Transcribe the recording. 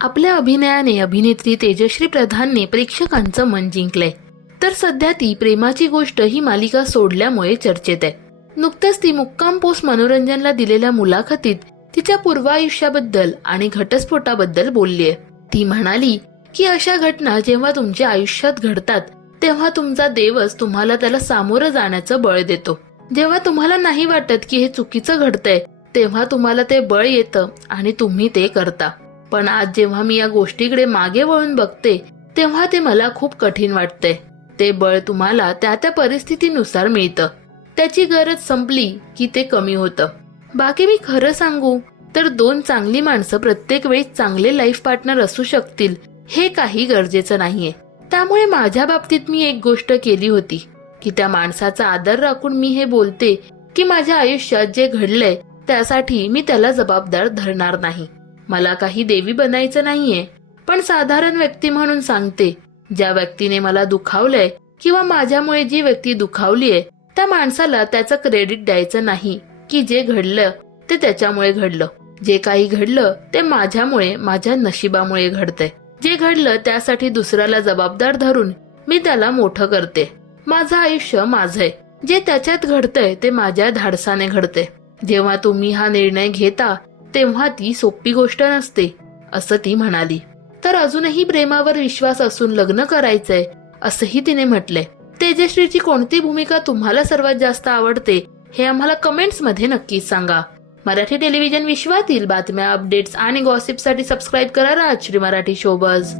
आपल्या अभिनयाने अभिनेत्री तेजश्री प्रधानने प्रेक्षकांचं मन जिंकलंय. तर सध्या ती प्रेमाची गोष्ट ही मालिका सोडल्यामुळे चर्चेत आहे. नुकतंच ती मुक्काम पोस्ट मनोरंजनला दिलेल्या मुलाखतीत तिच्या पूर्वायुष्याबद्दल आणि घटस्फोटाबद्दल बोललीय ती म्हणाली की अशा घटना जेव्हा तुमच्या आयुष्यात घडतात तेव्हा तुमचा देवच तुम्हाला त्याला सामोरं जाण्याचं बळ देतो. जेव्हा तुम्हाला नाही वाटत की हे चुकीचं घडतंय तेव्हा तुम्हाला ते बळ येतं आणि तुम्ही ते करता. पण आज जेव्हा मी या गोष्टीकडे मागे वळून बघते तेव्हा ते मला खूप कठीण वाटतंय ते बळ तुम्हाला त्या त्या परिस्थितीनुसार मिळतं. त्याची गरज संपली की ते कमी होतं. बाकी मी खरं सांगू तर दोन चांगली माणसं प्रत्येक वेळी चांगले लाईफ पार्टनर असू शकतील हे काही गरजेचं नाहीये. त्यामुळे माझ्या बाबतीत मी एक गोष्ट केली होती की त्या माणसाचा आदर राखून मी हे बोलते की माझ्या आयुष्यात जे घडलंय त्यासाठी मी त्याला जबाबदार धरणार नाही. मला काही देवी बनायचं नाहीये. पण साधारण व्यक्ती म्हणून सांगते ज्या व्यक्तीने मला दुखावलंय किंवा माझ्यामुळे जी व्यक्ती दुखावलीये त्या माणसाला त्याचं क्रेडिट द्यायचं नाही. की जे घडलं ते त्याच्यामुळे घडलं. जे काही घडलं ते माझ्यामुळे माझ्या नशिबामुळे घडतंय. जे घडलं त्यासाठी दुसऱ्याला जबाबदार धरून मी त्याला मोठं करते. माझं आयुष्य माझंय जे त्याच्यात घडतंय ते माझ्या धाडसाने घडते जेव्हा तुम्ही हा निर्णय घेता तेव्हा ती सोपी गोष्ट नसते असं ती म्हणाली. तर अजूनही प्रेमावर विश्वास असून लग्न करायचंय असंही तिने म्हटलंय. तेजश्रीची कोणती भूमिका तुम्हाला सर्वात जास्त आवडते हे आम्हाला कमेंट्समध्ये नक्कीच सांगा. मराठी टेलिव्हिजन विश्वातील बातम्या अपडेट्स आणि गॉसिपसाठी सबस्क्राईब करा राजश्री मराठी शोबज